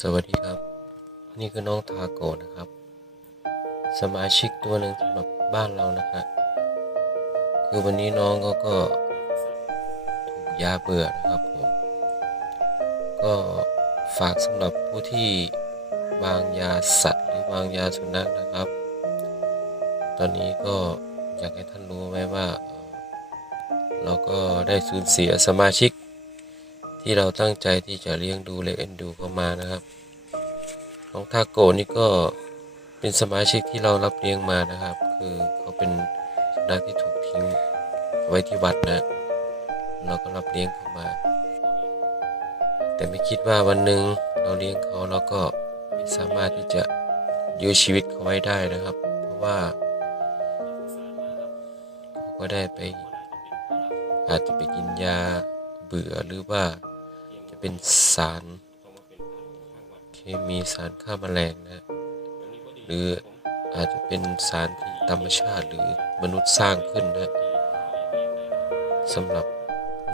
สวัสดีครับ นี่คือน้องทาโกะนะครับ สมาชิกตัวหนึ่งสำหรับบ้านเรานะครับคือวันนี้น้องก็ก็ถูกยาเบื่อนะครับผม ก็ฝากสำหรับผู้ที่วางยาสัตว์หรือวางยาสุนัขนะครับ ตอนนี้ก็อยากให้ท่านรู้ไว้ว่า เราก็ได้สูญเสียสมาชิก ที่เราตั้งใจที่จะเลี้ยงดูและเอ็นดูเข้ามานะครับน้องทาโกนี่ก็เป็นสมาชิกที่เรารับเลี้ยงมานะครับ คือเขาเป็นสุนัขที่ถูกทิ้งไว้ที่วัดนะ เราก็รับเลี้ยงเขามา แต่ไม่คิดว่าวันหนึ่งเราเลี้ยงเขาเราก็ไม่สามารถที่จะยื้อชีวิตเขาไว้ได้นะครับ เพราะว่าเขาก็ได้ไปอาจจะไปกินยาเบื่อหรือว่า เป็นสารเคมีสารฆ่าแมลงนะ หรืออาจจะเป็นสารที่ธรรมชาติหรือมนุษย์สร้างขึ้นนะสำหรับ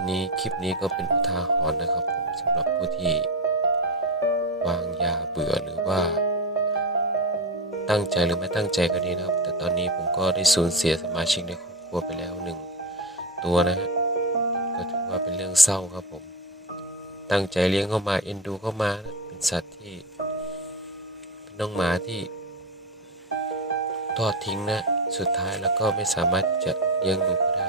นี้คลิปนี้ก็เป็นอุทาหรณ์นะครับผมสำหรับผู้ที่วางยาเบื่อหรือว่าตั้งใจหรือไม่ตั้งใจก็ดีนะครับ แต่ตอนนี้ผมก็ได้สูญเสียสมาชิกในครอบครัวไปแล้วหนึ่งตัวนะฮะก็ถือว่าเป็นเรื่องเศร้าครับผม ตั้งใจเลี้ยงเข้ามาเอ็นดูเข้ามาเป็นสัตว์ที่เป็นน้องหมาที่ทอดทิ้งนะ สุดท้ายแล้วก็ไม่สามารถจะเลี้ยงดูเขาได้